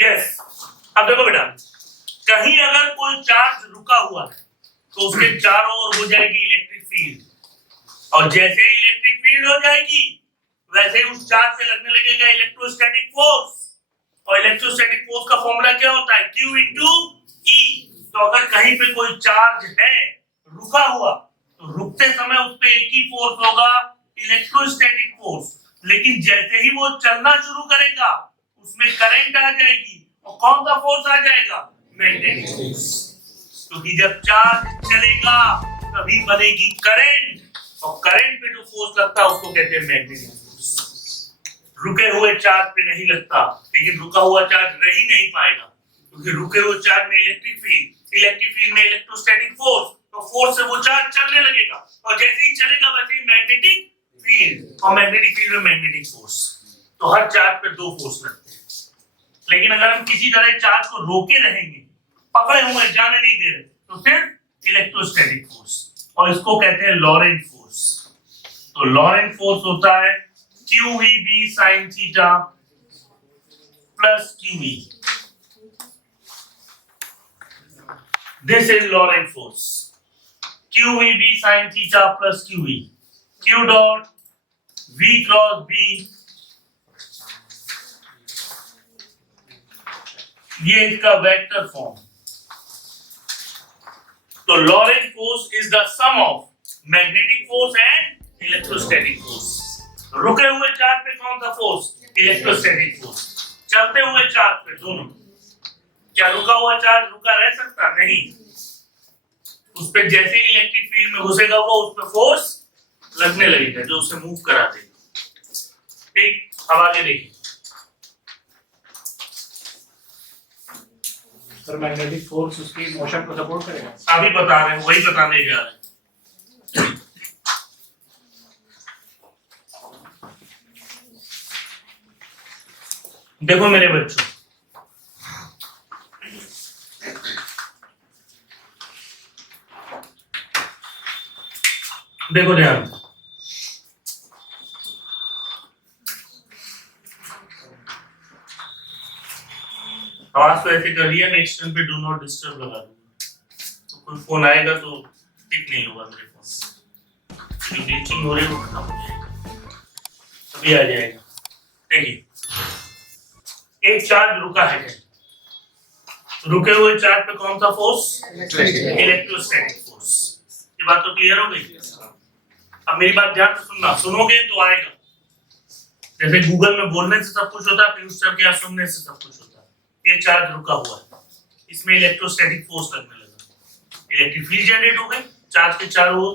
Yes, अब देखो बेटा, कहीं अगर कोई चार्ज रुका हुआ है तो उसके चारों ओर हो जाएगी इलेक्ट्रिक फील्ड, और जैसे ही इलेक्ट्रिक फील्ड हो जाएगी वैसे ही उस चार्ज से लगने लगेगा इलेक्ट्रोस्टैटिक फोर्स, और इलेक्ट्रोस्टैटिक फोर्स का फॉर्मूला क्या होता है? Q into E। तो अगर कहीं पे कोई चार्ज है रुका हुआ तो रुकते समय उस पे एक ही फोर्स होगा, इलेक्ट्रोस्टैटिक फोर्स, लेकिन जैसे ही वो चलना शुरू करेगा उसमें करंट आ जाएगी, और कौन सा फोर्स आ जाएगा? Magnetic force. क्योंकि जब चार्ज चलेगा तभी बनेगी करंट, और करंट पे जो फोर्स लगता है उसको कहते हैं मैग्नेटिक फोर्स। रुके हुए चार्ज पे नहीं लगता, लेकिन रुका हुआ चार्ज रह ही नहीं पाएगा, क्योंकि रुके हुए चार्ज में इलेक्ट्रिक फील्ड में इलेक्ट्रोस्टैटिक फोर्स, तो फोर्स से वो चार्ज चलने लगेगा, और जैसे ही चलेगा वैसे ही मैग्नेटिक फील्ड, और मैग्नेटिक फील्ड में मैग्नेटिक फोर्स। तो हर चार्ज पे दो फोर्स लगते हैं। लेकिन अगर हम किसी तरह चार्ज को रोके रहेंगे, पकड़े हुए जाने नहीं दे रहे, तो सिर्फ इलेक्ट्रोस्टैटिक फोर्स, और इसको कहते हैं लॉरेंट फोर्स। तो लॉरेंट फोर्स होता है QEB sin theta plus QE। This is Lorentz force. QEB sin theta plus QE. Q dot V cross B. ये इसका वेक्टर फॉर्म। तो Lorentz force is the sum of magnetic force and electrostatic force. रुके हुए charge पे कौन सा force? Electrostatic force. चलते हुए चार्ज पे दोनों। क्या रुका हुआ चार्ज रुका रह सकता? नहीं। उस पे जैसे ही इलेक्ट्रिक फील्ड में घुसेगा वो उस पे फोर्स लगने लगेगा जो उसे मूव करा देगा। ठीक, अब आगे देखिए। सर मैग्नेटिक फोर्स उसकी मोशन को सपोर्ट करेगा? अभी बता रहे हैं, वही बताने जा रहे हैं। देखो मेरे बच्चों, देखो ध्यान, आवाज तो ऐसे कर रही है, नेक्स्ट टाइम पे डू नॉट डिस्टर्ब लगा दूंगा, तो कोई फोन आएगा तो टिक नहीं होगा मेरे फोन, जो ग्लिचिंग हो रही है वो खत्म हो जाएगा, अभी आ जाएगा। देखिए, एक चार्ज रुका है, रुके हुए चार्ज पे कौन सा फोर्स? Electrostatic force. ये बात तो क्लियर हो गई? अब मेरी बात ध्यान से सुनना, सुनोगे तो आएगा। जैसे गूगल में बोलने से सब कुछ होता है, प्यूष सर के यहाँ सुनने से सब कुछ होता है। ये चार्ज रुका हुआ है, इसमें इलेक्ट्रोस्टैटिक फोर्स लगने लगा, इलेक्ट्रिक फील्ड जनरेट हो गई, चार्ज के चारों ओर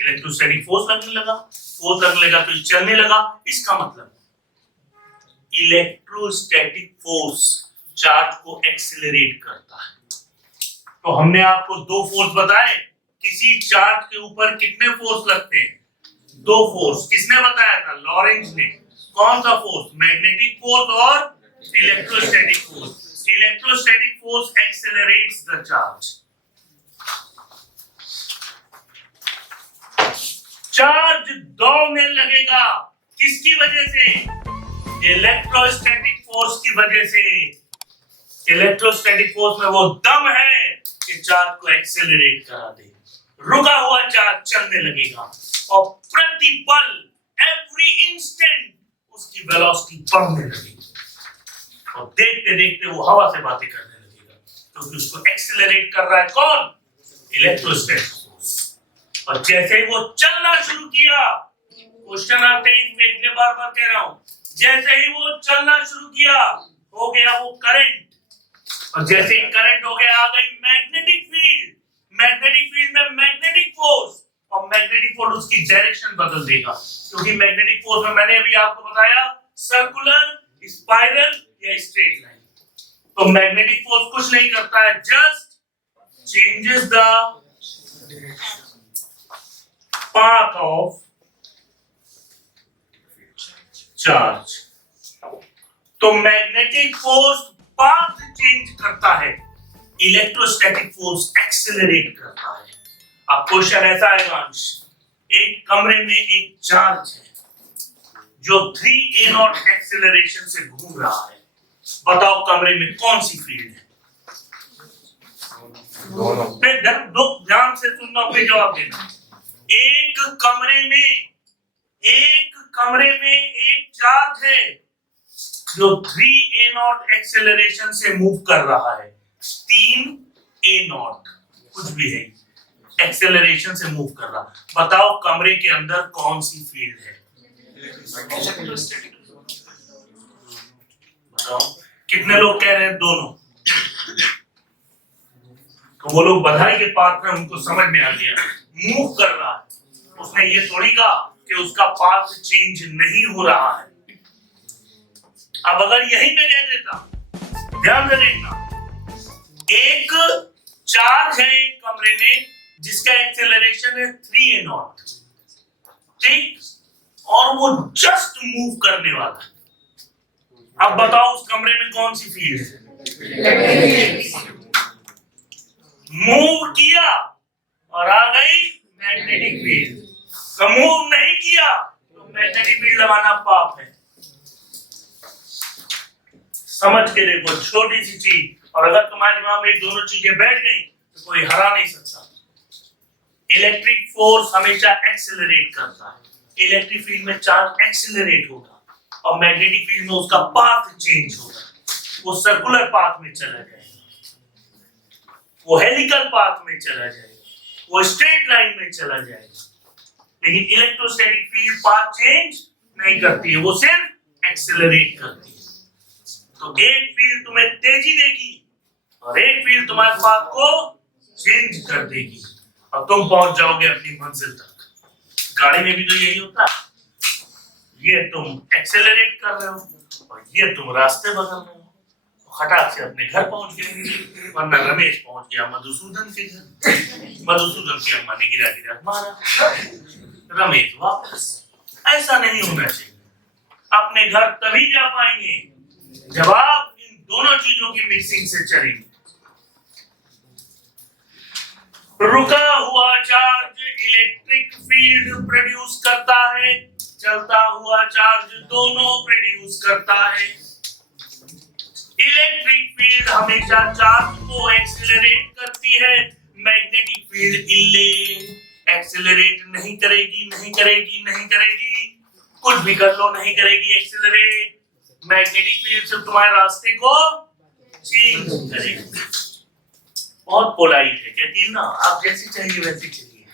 इलेक्ट्रोस्टैटिक फोर्स लगने लगा, फोर्स लगने लगा तो चलने लगा। इसका मतलब इलेक्ट्रोस्टैटिक फोर्स चार्ज को एक्सेलरेट करता है। तो हमने आपको दो फोर्स बताए, किसी चार्ज के ऊपर कितने फोर्स लगते हैं? दो फोर्स। किसने बताया था? लॉरेंट्ज ने। कौन सा फोर्स? मैग्नेटिक फोर्स और electrostatic force. Electrostatic force accelerates the charge. Charge दौड़ने लगेगा, किसकी वजह से? इलेक्ट्रोस्टैटिक फोर्स की वजह से। इलेक्ट्रोस्टैटिक फोर्स में वो दम है कि चार्ज को एक्सेलरेट करा दे। रुका हुआ चार्ज चलने लगेगा, और प्रतिपल एवरी इंस्टेंट उसकी वेलोसिटी बढ़ने लगेगी, और देखते देखते वो हवा से बातें करने लगेगा, क्योंकि उसको एक्सेलरेट कर रहा है कौन? Electrostatic force. और जैसे ही वो चलना शुरू किया, क्वेश्चन आते हैं इसमें, बार बार कह रहा हूं, जैसे ही वो चलना शुरू किया हो गया वो करंट, और जैसे ही करंट हो गया आ गई मैग्नेटिक फील्ड। मैग्नेटिक फील्ड में मैग्नेटिक फोर्स, और मैग्नेटिक फोर्स उसकी डायरेक्शन बदल देगा, क्योंकि मैग्नेटिक फोर्स में मैंने अभी आपको बताया सर्कुलर, स्पाइरल या स्ट्रेट लाइन। तो मैग्नेटिक फोर्स कुछ नहीं करता है, just changes the path of charge. तो मैग्नेटिक फोर्स पाथ चेंज करता है, इलेक्ट्रोस्टैटिक फोर्स एक्सेलरेट करता है। अब क्वेश्चन ऐसा आएगा अंश, एक कमरे में एक चार्ज है, जो 3a0 एक्सेलरेशन से घूम रहा है, बताओ कमरे में कौन सी फील्ड है? ध्यान से सुनना, फिर जवाब देना। एक कमरे में एक चार्ज है जो 3a0 एक्सेलरेशन से मूव कर रहा है। 3a0 कुछ भी है, एक्सेलरेशन से मूव कर रहा। बताओ कमरे के अंदर कौन सी फील्ड है? बताओ कितने लोग कह रहे हैं दोनों? तो वो लोग बधाई के पात्र हैं, उनको समझ में आ गया, मूव कर रहा है। उसने ये थोड़ी कहा कि उसका पाथ चेंज नहीं हो रहा है। अब अगर यही पे कह देता, ध्यान से देखना, एक चार्ज है एक कमरे में जिसका एक्सेलरेशन है 3a0, ठीक, और वो जस्ट मूव करने वाला है। अब बताओ उस कमरे में कौन सी फील्ड है? मूव किया और आ गई मैग्नेटिक फील्ड। तो मूव नहीं किया तो मैग्नेटिक फील्ड लगाना पाप है। समझ के देखो, छोटी सी चीज, और अगर तुम्हारे दिमाग में दोनों चीजें बैठ गई तो कोई हरा नहीं सकता। इलेक्ट्रिक फोर्स हमेशा एक्सेलरेट करता है। इलेक्ट्रिक फील्ड में चार्ज एक्सेलरेट होगा और मैग्नेटिक फील्ड में उसका पाथ चेंज होगा। वो सर्कुलर पाथ में चला जाएगा, वो हेलिकल पाथ में चला जाएगा, वो स्ट्रेट लाइन में चला जाएगा। लेकिन इलेक्ट्रोस्टैटिक फील्ड पाथ चेंज नहीं करती है, वो सिर्फ एक्सेलरेट करती है। तो एक फील्ड तुम्हें तेजी देगी और एक फील्ड तुम्हारे पाथ को चेंज कर देगी और तुम पहुंच जाओगे अपनी मंजिल तक। गाड़ी में भी तो यही होता है, ये तुम एक्सेलरेट कर रहे हो और ये तुम रास्ते बदल रहे हो, खटाक से अपने घर पहुंच गए। वरना रमेश पहुंच गया मधुसूदन के घर, मधुसूदन की अम्मा ने गिरा मारा, रमेश वापस। ऐसा नहीं होना चाहिए। अपने घर तभी जा पाएंगे जब आप इन दोनों चीजों की मिक्सिंग से चलेंगे। रुका हुआ चार्ज इलेक्ट्रिक फील्ड प्रोड्यूस करता है, चलता हुआ चार्ज दोनों प्रोड्यूस करता है। इलेक्ट्रिक फील्ड हमेशा चार्ज को एक्सेलरेट करती है, मैग्नेटिक फील्ड एक्सेलरेट नहीं करेगी, नहीं करेगी, नहीं करेगी। कुछ भी कर लो नहीं करेगी एक्सेलरेट। मैग्नेटिक फील्ड सिर्फ तुम्हारे रास्ते को चेंज करेगी। बहुत पोलाइट है, कहती है ना, आप जैसी चाहिए वैसी चाहिए,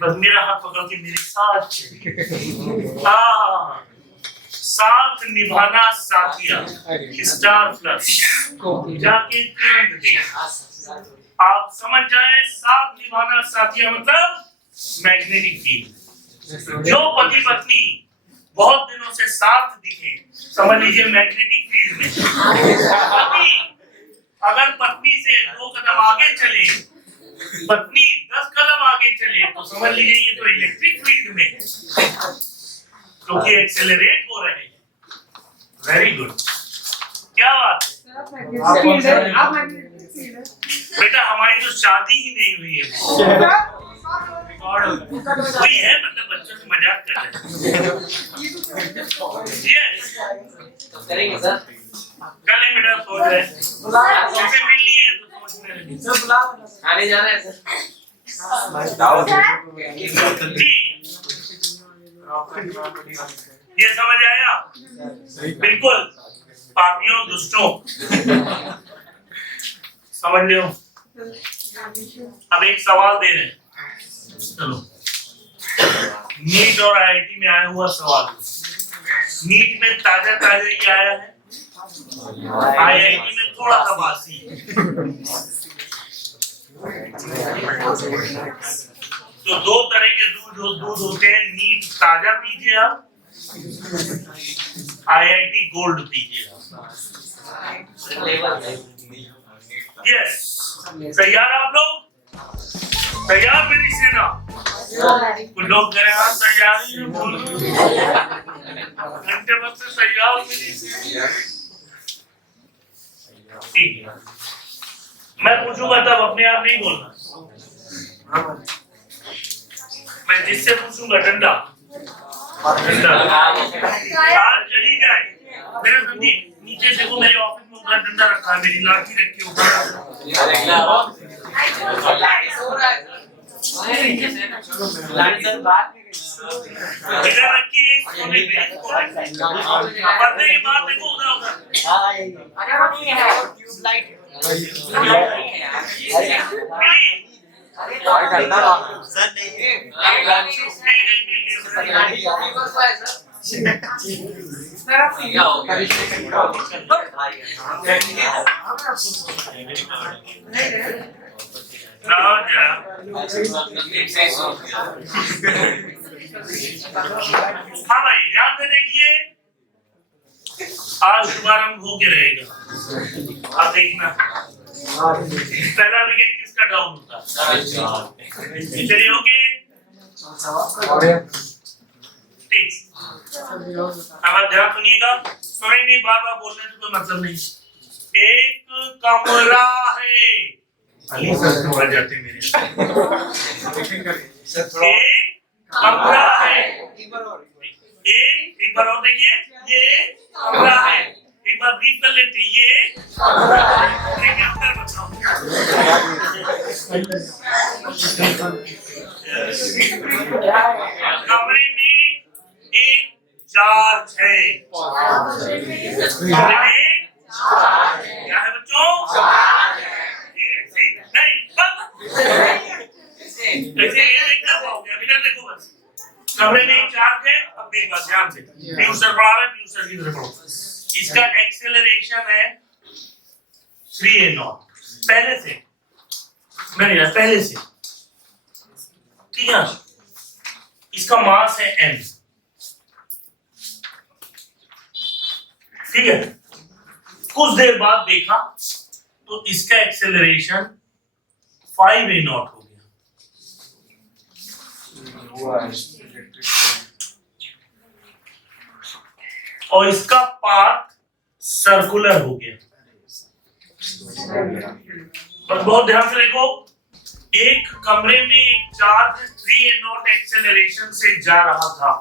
बस मेरा हाथ पकड़ के मेरे साथ चाहिए। हाँ, साथ निभाना साथिया, स्टार प्लस जाके तुरंत दे। आप समझ जाए, साथ निभाना साथिया मतलब मैग्नेटिक फील्ड। जो पति पत्नी बहुत दिनों से साथ दिखे, समझ लीजिए मैग्नेटिक फील्ड में। पति अगर पत्नी से 2 कदम आगे चले, पत्नी 10 कदम आगे चले, तो समझ लीजिए ये तो इलेक्ट्रिक फील्ड में है, क्योंकि एक्सेलरेट हो रहे हैं। वेरी गुड, क्या बात है बेटा, हमारी तो शादी ही नहीं हुई है। हुई है मतलब बच्चों से मजाक कर रहे हैं। करेंगे सर, कल बेटा सोच रहे हैं मिलनी है तो सोचने लगे। आने जा रहे हैं सर जी, ये समझ आया? बिल्कुल, पापियों दुष्टों, समझ लो। अब एक सवाल दे रहे हैं, चलो। नीट और आईआईटी में आया हुआ सवाल। नीट में ताजा ताजा ही आया है, आईआईटी में थोड़ा सा बासी है। तो 2 तरह के दूध होते हैं। नीट ताजा पीजिए आप, आईआईटी गोल्ड पीजिए। यस, तैयार आप लोग? तैयार मेरी सेना? कुछ लोग कह रहे हैं तैयारी है, घंटे भर से तैयार मेरी सेना। ठीक है, मैं पूछूंगा तब अपने आप नहीं बोलना। मैं जिससे पूछूंगा डंडा चार्ज चली जाए, मेरा समझी, नीचे देखो मेरे ऑफिस में उधर डंडा रखा है, मेरी लाठी रखी है ऊपर, इधर रखी है सोने पे, पर्दे के बाद देखो उधर उधर हाँ भाई ध्यान से देखिए, आज शुभारंभ होके रहेगा। आप देखना पहला विकेट किसका डाउन होता है, चलिए ओके ठीक। अब आप ध्यान सुनिएगा, सुनेंगे बार बार बोलने से कोई मतलब नहीं। एक कमरा है, अली सर आ जाते मेरे, एक कमरा है, एक बार और देखिए, ये कमरा है, एक बार ब्रीफ कर लेते, ये क्या उत्तर बताओ, कमरे में एक चार्ज है, कमरे में क्या है बच्चों, नहीं ऐसे ये देखना पाओगे, अभी देखो बस कमरे में एक चार्ज है। अब मेरी बात ध्यान से, पीयूष सर पढ़ा रहे, पीयूष सर की तरफ पढ़ो। इसका एक्सेलरेशन है 3a0 पहले से, नहीं पहले से, ठीक है। इसका मास है m, ठीक है। कुछ देर बाद देखा तो इसका एक्सेलरेशन 5a0 हो गया, और इसका पाथ सर्कुलर हो गया। पर बहुत ध्यान से देखो, एक कमरे में एक चार्ज 3a0 एक्सेलरेशन से जा रहा था,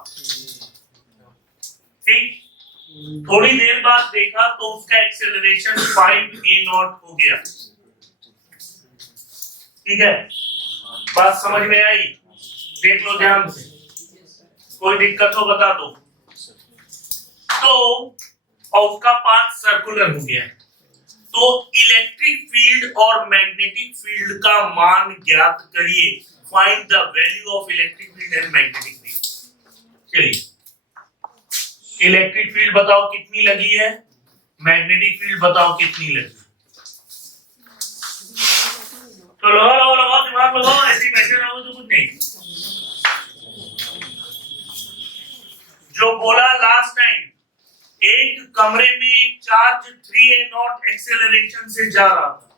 ठीक। थोड़ी देर बाद देखा तो उसका एक्सेलरेशन 5a0 हो गया, ठीक है। बात समझ में आई, देख लो ध्यान से, कोई दिक्कत हो बता दो। तो और उसका पाथ सर्कुलर हो गया, तो इलेक्ट्रिक फील्ड और मैग्नेटिक फील्ड का मान ज्ञात करिए, find the value of electric field and magnetic field. चलिए, इलेक्ट्रिक फील्ड बताओ कितनी लगी है, मैग्नेटिक फील्ड बताओ कितनी लगी। तो लगाओ दिमाग लगाओ, ऐसे बैठे रहो तो कुछ नहीं। जो बोला लास्ट टाइम, एक कमरे में एक चार्ज 3a0 एक्सेलरेशन से जा रहा था,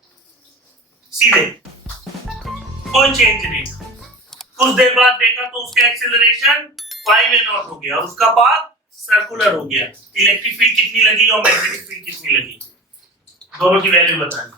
सीधे कोई चेंज नहीं था। कुछ देर बाद देखा तो उसका एक्सेलरेशन 5a0 हो गया, उसका पाथ सर्कुलर हो गया। इलेक्ट्रिक फील्ड कितनी लगी और मैग्नेटिक फील्ड कितनी लगी, दोनों की वैल्यू बताएं।